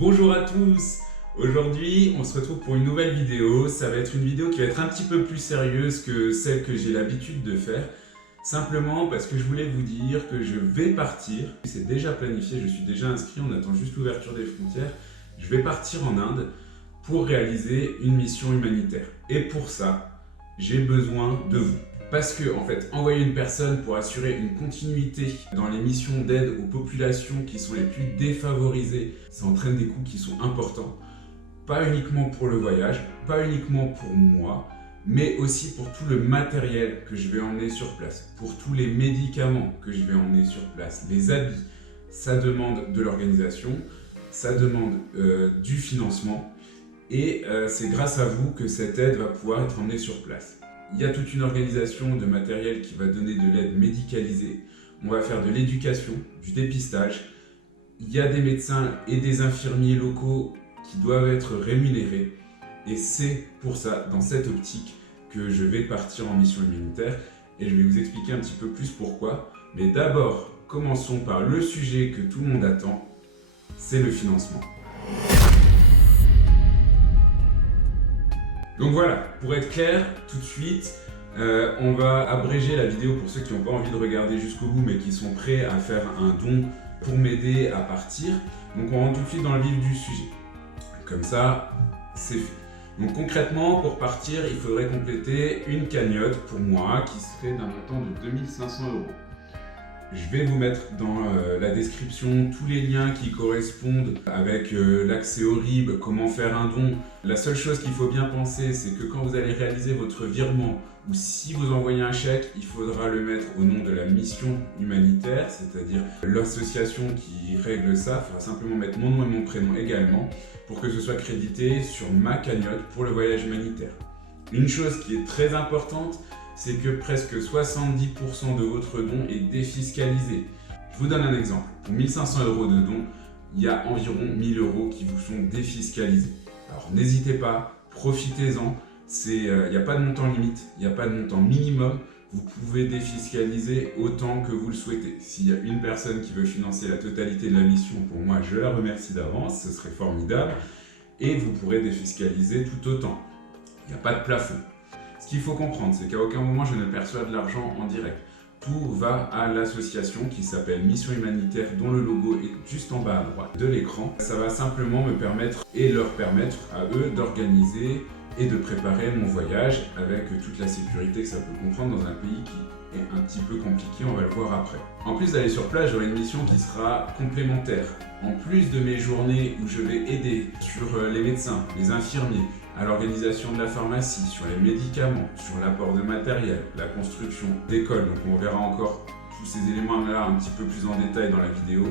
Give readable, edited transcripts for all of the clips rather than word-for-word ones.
Bonjour à tous. Aujourd'hui, on se retrouve pour une nouvelle vidéo. Ça va être une vidéo qui va être un petit peu plus sérieuse que celle que j'ai l'habitude de faire. Simplement parce que je voulais vous dire que je vais partir. C'est déjà planifié, je suis déjà inscrit, on attend juste l'ouverture des frontières. Je vais partir en Inde pour réaliser une mission humanitaire. Et pour ça, j'ai besoin de vous. Parce que, en fait, envoyer une personne pour assurer une continuité dans les missions d'aide aux populations qui sont les plus défavorisées, ça entraîne des coûts qui sont importants. Pas uniquement pour le voyage, pas uniquement pour moi, mais aussi pour tout le matériel que je vais emmener sur place, pour tous les médicaments que je vais emmener sur place, les habits. Ça demande de l'organisation, ça demande du financement, et c'est grâce à vous que cette aide va pouvoir être emmenée sur place. Il y a toute une organisation de matériel qui va donner de l'aide médicalisée. On va faire de l'éducation, du dépistage. Il y a des médecins et des infirmiers locaux qui doivent être rémunérés. Et c'est pour ça, dans cette optique, que je vais partir en mission humanitaire. Et je vais vous expliquer un petit peu plus pourquoi. Mais d'abord, commençons par le sujet que tout le monde attend, c'est le financement. Donc voilà, pour être clair, tout de suite, on va abréger la vidéo pour ceux qui n'ont pas envie de regarder jusqu'au bout mais qui sont prêts à faire un don pour m'aider à partir. Donc on rentre tout de suite dans le vif du sujet. Comme ça, c'est fait. Donc concrètement, pour partir, il faudrait compléter une cagnotte pour moi qui serait d'un montant de 2500 €. Je vais vous mettre dans la description tous les liens qui correspondent avec l'accès au RIB, comment faire un don. La seule chose qu'il faut bien penser, c'est que quand vous allez réaliser votre virement ou si vous envoyez un chèque, il faudra le mettre au nom de la mission humanitaire, c'est-à-dire l'association qui règle ça. Il faudra simplement mettre mon nom et mon prénom également pour que ce soit crédité sur ma cagnotte pour le voyage humanitaire. Une chose qui est très importante, c'est que presque 70% de votre don est défiscalisé. Je vous donne un exemple. Pour 1500 € de don, il y a environ 1000 € qui vous sont défiscalisés. Alors n'hésitez pas, profitez-en. Il n'y a pas de montant limite, il n'y a pas de montant minimum. Vous pouvez défiscaliser autant que vous le souhaitez. S'il y a une personne qui veut financer la totalité de la mission, pour moi, je la remercie d'avance, ce serait formidable. Et vous pourrez défiscaliser tout autant. Il n'y a pas de plafond. Ce qu'il faut comprendre, c'est qu'à aucun moment je ne perçois de l'argent en direct. Tout va à l'association qui s'appelle Mission Humanitaire, dont le logo est juste en bas à droite de l'écran. Ça va simplement me permettre et leur permettre à eux d'organiser et de préparer mon voyage avec toute la sécurité que ça peut comprendre dans un pays qui est un petit peu compliqué, on va le voir après. En plus d'aller sur place, j'aurai une mission qui sera complémentaire. En plus de mes journées où je vais aider sur les médecins, les infirmiers, à l'organisation de la pharmacie, sur les médicaments, sur l'apport de matériel, la construction d'écoles, donc on verra encore tous ces éléments-là un petit peu plus en détail dans la vidéo,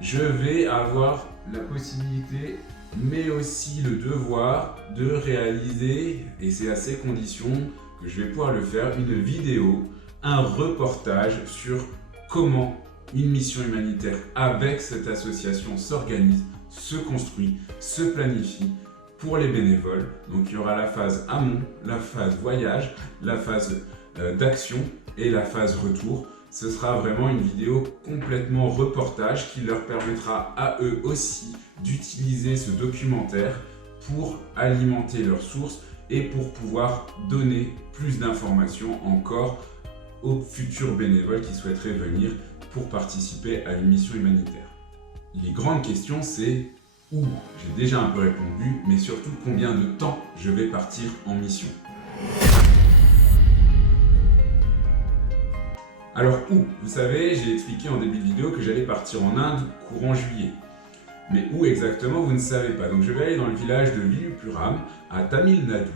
je vais avoir la possibilité, mais aussi le devoir de réaliser, et c'est à ces conditions que je vais pouvoir le faire, une vidéo, un reportage sur comment une mission humanitaire avec cette association s'organise, se construit, se planifie, pour les bénévoles. Donc il y aura la phase amont, la phase voyage, la phase d'action et la phase retour. Ce sera vraiment une vidéo complètement reportage qui leur permettra à eux aussi d'utiliser ce documentaire pour alimenter leurs sources et pour pouvoir donner plus d'informations encore aux futurs bénévoles qui souhaiteraient venir pour participer à une mission humanitaire. Les grandes questions, c'est où? J'ai déjà un peu répondu, mais surtout combien de temps je vais partir en mission. Alors où? Vous savez, j'ai expliqué en début de vidéo que j'allais partir en Inde courant juillet. Mais où exactement, vous ne savez pas. Donc je vais aller dans le village de Villupuram, à Tamil Nadu.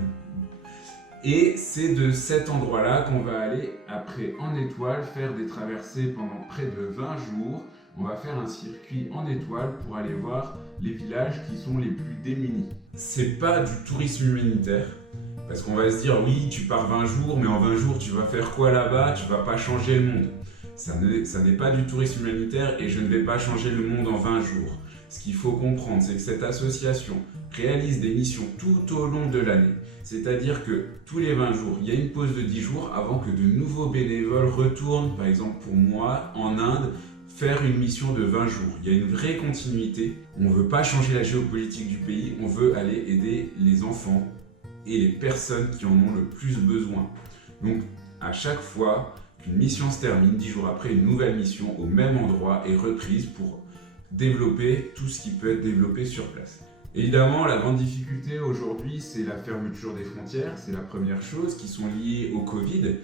Et c'est de cet endroit-là qu'on va aller, après en étoile, faire des traversées pendant près de 20 jours. On va faire un circuit en étoile pour aller voir les villages qui sont les plus démunis. C'est pas du tourisme humanitaire, parce qu'on va se dire oui, tu pars 20 jours, mais en 20 jours tu vas faire quoi là-bas? Tu vas pas changer le monde. Ça n'est pas du tourisme humanitaire et je ne vais pas changer le monde en 20 jours. Ce qu'il faut comprendre, c'est que cette association réalise des missions tout au long de l'année. C'est-à-dire que tous les 20 jours, il y a une pause de 10 jours avant que de nouveaux bénévoles retournent, par exemple pour moi, en Inde, faire une mission de 20 jours. Il y a une vraie continuité. On ne veut pas changer la géopolitique du pays, on veut aller aider les enfants et les personnes qui en ont le plus besoin. Donc à chaque fois qu'une mission se termine, 10 jours après, une nouvelle mission au même endroit est reprise pour développer tout ce qui peut être développé sur place. Évidemment, la grande difficulté aujourd'hui, c'est la fermeture des frontières, c'est la première chose, qui sont liées au Covid.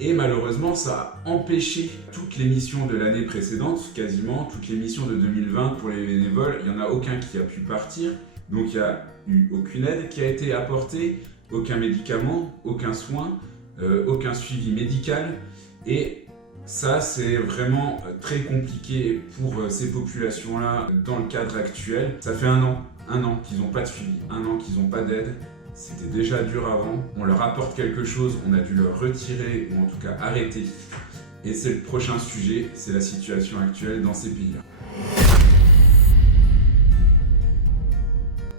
Et malheureusement, ça a empêché toutes les missions de l'année précédente, quasiment toutes les missions de 2020 pour les bénévoles. Il n'y en a aucun qui a pu partir, donc il n'y a eu aucune aide qui a été apportée, aucun médicament, aucun soin, aucun suivi médical. Et ça, c'est vraiment très compliqué pour ces populations-là dans le cadre actuel. Ça fait un an qu'ils n'ont pas de suivi, un an qu'ils n'ont pas d'aide. C'était déjà dur avant, on leur apporte quelque chose, on a dû leur retirer ou en tout cas arrêter. Et c'est le prochain sujet, c'est la situation actuelle dans ces pays-là.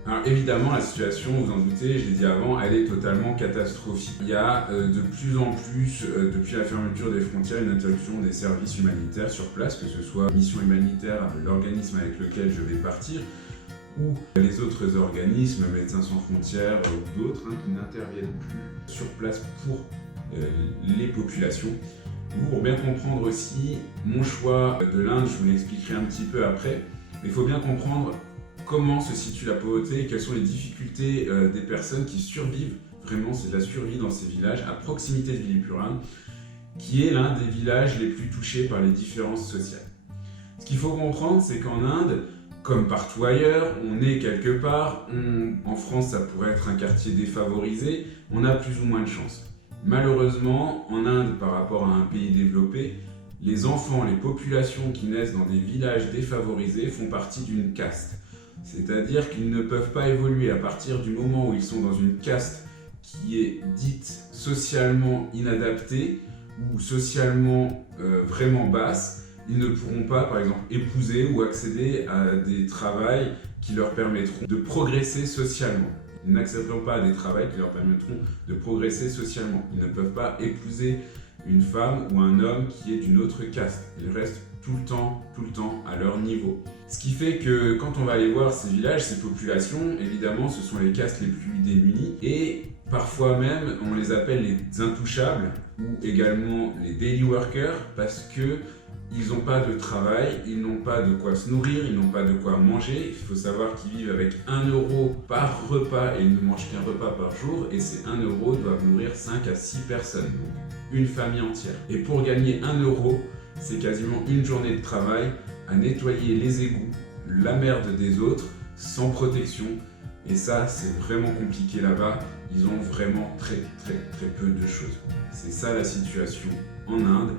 Alors évidemment, la situation, vous en doutez, je l'ai dit avant, elle est totalement catastrophique. Il y a de plus en plus, depuis la fermeture des frontières, une interruption des services humanitaires sur place, que ce soit mission humanitaire, l'organisme avec lequel je vais partir, ou les autres organismes, Médecins sans frontières ou d'autres, qui n'interviennent plus sur place pour les populations. Pour bien comprendre aussi mon choix de l'Inde, je vous l'expliquerai un petit peu après, mais il faut bien comprendre comment se situe la pauvreté et quelles sont les difficultés des personnes qui survivent, vraiment c'est de la survie dans ces villages, à proximité de Vilupuram, qui est l'un des villages les plus touchés par les différences sociales. Ce qu'il faut comprendre, c'est qu'en Inde, comme partout ailleurs, on est quelque part, en France ça pourrait être un quartier défavorisé, on a plus ou moins de chance. Malheureusement, en Inde, par rapport à un pays développé, les enfants, les populations qui naissent dans des villages défavorisés font partie d'une caste. C'est-à-dire qu'ils ne peuvent pas évoluer à partir du moment où ils sont dans une caste qui est dite socialement inadaptée ou socialement vraiment basse. Ils ne pourront pas, par exemple, épouser ou accéder à des travails qui leur permettront de progresser socialement. Ils n'accéderont pas à des travails qui leur permettront de progresser socialement. Ils ne peuvent pas épouser une femme ou un homme qui est d'une autre caste. Ils restent tout le temps à leur niveau. Ce qui fait que quand on va aller voir ces villages, ces populations, évidemment, ce sont les castes les plus démunies et parfois même, on les appelle les intouchables ou également les daily workers parce que ils n'ont pas de travail, ils n'ont pas de quoi se nourrir, ils n'ont pas de quoi manger. Il faut savoir qu'ils vivent avec 1 euro par repas et ils ne mangent qu'un repas par jour. Et ces 1 euro doivent nourrir 5 à 6 personnes, donc une famille entière. Et pour gagner 1 euro, c'est quasiment une journée de travail à nettoyer les égouts, la merde des autres, sans protection. Et ça, c'est vraiment compliqué là-bas. Ils ont vraiment très peu de choses. C'est ça la situation en Inde.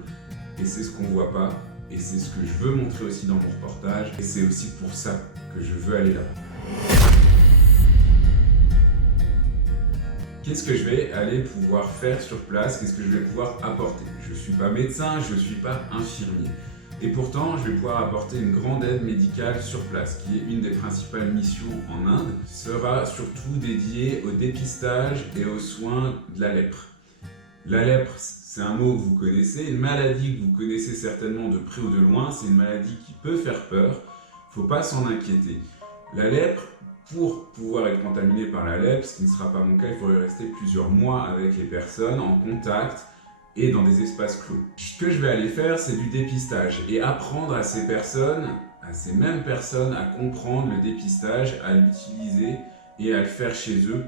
Et c'est ce qu'on voit pas, et c'est ce que je veux montrer aussi dans mon reportage, et c'est aussi pour ça que je veux aller là-bas. Qu'est-ce que je vais aller pouvoir faire sur place? Qu'est-ce que je vais pouvoir apporter? Je ne suis pas médecin, je ne suis pas infirmier. Et pourtant, je vais pouvoir apporter une grande aide médicale sur place, qui est une des principales missions en Inde, sera surtout dédiée au dépistage et aux soins de la lèpre. La lèpre, c'est un mot que vous connaissez, une maladie que vous connaissez certainement de près ou de loin, c'est une maladie qui peut faire peur, il ne faut pas s'en inquiéter. La lèpre, pour pouvoir être contaminé par la lèpre, ce qui ne sera pas mon cas, il faudrait rester plusieurs mois avec les personnes en contact et dans des espaces clos. Ce que je vais aller faire, c'est du dépistage et apprendre à ces personnes, à ces mêmes personnes, à comprendre le dépistage, à l'utiliser et à le faire chez eux,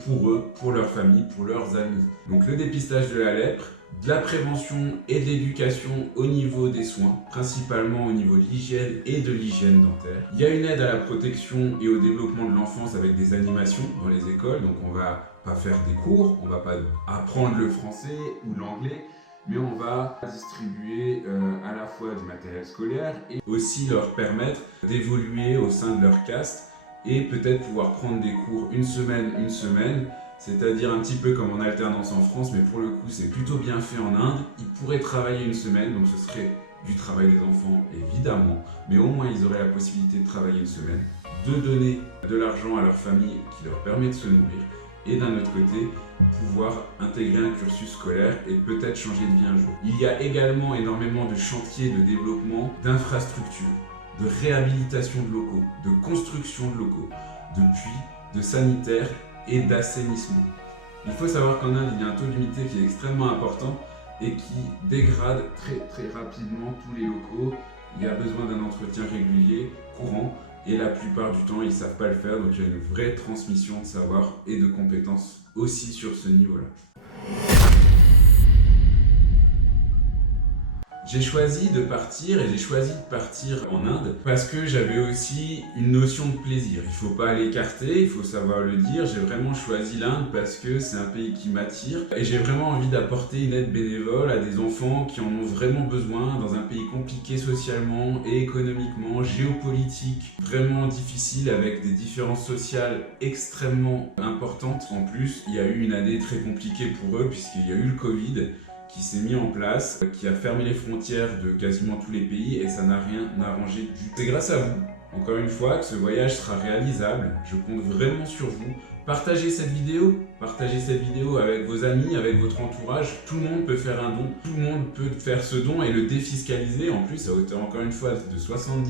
pour leur famille, pour leurs amis. Donc le dépistage de la lèpre, de la prévention et de l'éducation au niveau des soins, principalement au niveau de l'hygiène et de l'hygiène dentaire. Il y a une aide à la protection et au développement de l'enfance avec des animations dans les écoles, donc on va pas faire des cours, on va pas apprendre le français ou l'anglais, mais on va distribuer à la fois du matériel scolaire et aussi leur permettre d'évoluer au sein de leur caste et peut-être pouvoir prendre des cours une semaine, c'est-à-dire un petit peu comme en alternance en France, mais pour le coup c'est plutôt bien fait en Inde. Ils pourraient travailler une semaine, donc ce serait du travail des enfants évidemment, mais au moins ils auraient la possibilité de travailler une semaine, de donner de l'argent à leur famille qui leur permet de se nourrir, et d'un autre côté, pouvoir intégrer un cursus scolaire et peut-être changer de vie un jour. Il y a également énormément de chantiers de développement d'infrastructures, de réhabilitation de locaux, de construction de locaux, de puits, de sanitaires et d'assainissement. Il faut savoir qu'en Inde, il y a un taux d'humidité qui est extrêmement important et qui dégrade très rapidement tous les locaux. Il y a besoin d'un entretien régulier, courant, et la plupart du temps, ils ne savent pas le faire, donc il y a une vraie transmission de savoir et de compétences aussi sur ce niveau-là. J'ai choisi de partir en Inde parce que j'avais aussi une notion de plaisir. Il ne faut pas l'écarter, il faut savoir le dire. J'ai vraiment choisi l'Inde parce que c'est un pays qui m'attire et j'ai vraiment envie d'apporter une aide bénévole à des enfants qui en ont vraiment besoin dans un pays compliqué socialement et économiquement, géopolitique, vraiment difficile avec des différences sociales extrêmement importantes. En plus, il y a eu une année très compliquée pour eux puisqu'il y a eu le Covid qui s'est mis en place, qui a fermé les frontières de quasiment tous les pays et ça n'a rien arrangé du tout. C'est grâce à vous, encore une fois, que ce voyage sera réalisable. Je compte vraiment sur vous. Partagez cette vidéo avec vos amis, avec votre entourage. Tout le monde peut faire un don, tout le monde peut faire ce don et le défiscaliser en plus à hauteur encore une fois de 70%.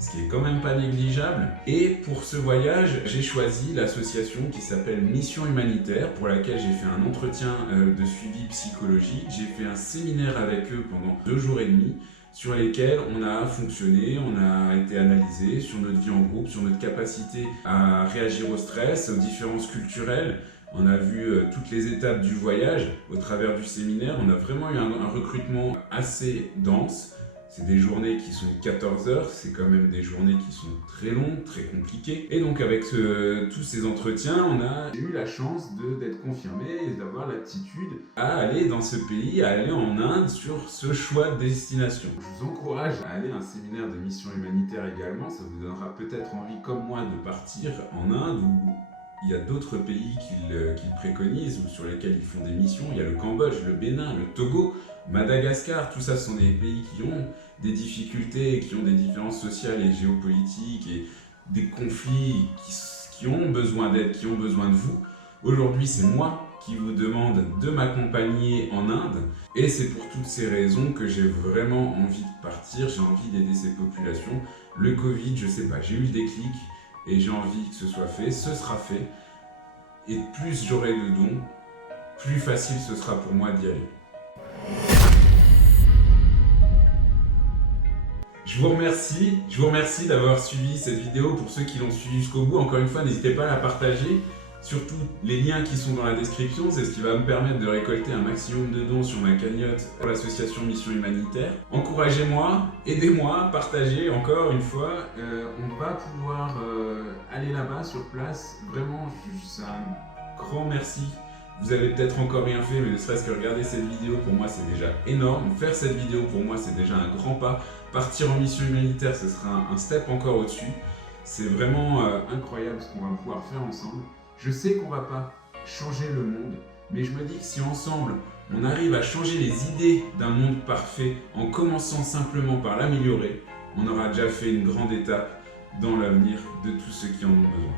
Ce qui est quand même pas négligeable. Et pour ce voyage, j'ai choisi l'association qui s'appelle Mission Humanitaire, pour laquelle j'ai fait un entretien de suivi psychologique. J'ai fait un séminaire avec eux pendant 2 jours et demi, sur lesquels on a fonctionné, on a été analysé sur notre vie en groupe, sur notre capacité à réagir au stress, aux différences culturelles. On a vu toutes les étapes du voyage au travers du séminaire. On a vraiment eu un recrutement assez dense. C'est des journées qui sont 14 heures, c'est quand même des journées qui sont très longues, très compliquées. Et donc avec tous ces entretiens, j'ai eu la chance d'être confirmé et d'avoir l'aptitude à aller dans ce pays, à aller en Inde sur ce choix de destination. Je vous encourage à aller à un séminaire de mission humanitaire également, ça vous donnera peut-être envie comme moi de partir en Inde où il y a d'autres pays qu'ils préconisent ou sur lesquels ils font des missions. Il y a le Cambodge, le Bénin, le Togo, Madagascar, tout ça sont des pays qui ont des difficultés, qui ont des différences sociales et géopolitiques et des conflits qui ont besoin d'aide, qui ont besoin de vous. Aujourd'hui, c'est moi qui vous demande de m'accompagner en Inde et c'est pour toutes ces raisons que j'ai vraiment envie de partir, j'ai envie d'aider ces populations. Le Covid, je sais pas, j'ai eu le déclic et j'ai envie que ce soit fait, ce sera fait. Et plus j'aurai de dons, plus facile ce sera pour moi d'y aller. Je vous remercie d'avoir suivi cette vidéo. Pour ceux qui l'ont suivi jusqu'au bout, encore une fois, n'hésitez pas à la partager. Surtout les liens qui sont dans la description, c'est ce qui va me permettre de récolter un maximum de dons sur ma cagnotte pour l'association Mission Humanitaire. Encouragez-moi, aidez-moi, partagez encore une fois. On va pouvoir aller là-bas sur place. Vraiment, c'est un grand merci. Vous avez peut-être encore rien fait, mais ne serait-ce que regarder cette vidéo, pour moi c'est déjà énorme. Faire cette vidéo, pour moi c'est déjà un grand pas. Partir en mission humanitaire, ce sera un step encore au-dessus. C'est vraiment incroyable ce qu'on va pouvoir faire ensemble. Je sais qu'on va pas changer le monde, mais je me dis que si ensemble, on arrive à changer les idées d'un monde parfait en commençant simplement par l'améliorer, on aura déjà fait une grande étape dans l'avenir de tous ceux qui en ont besoin.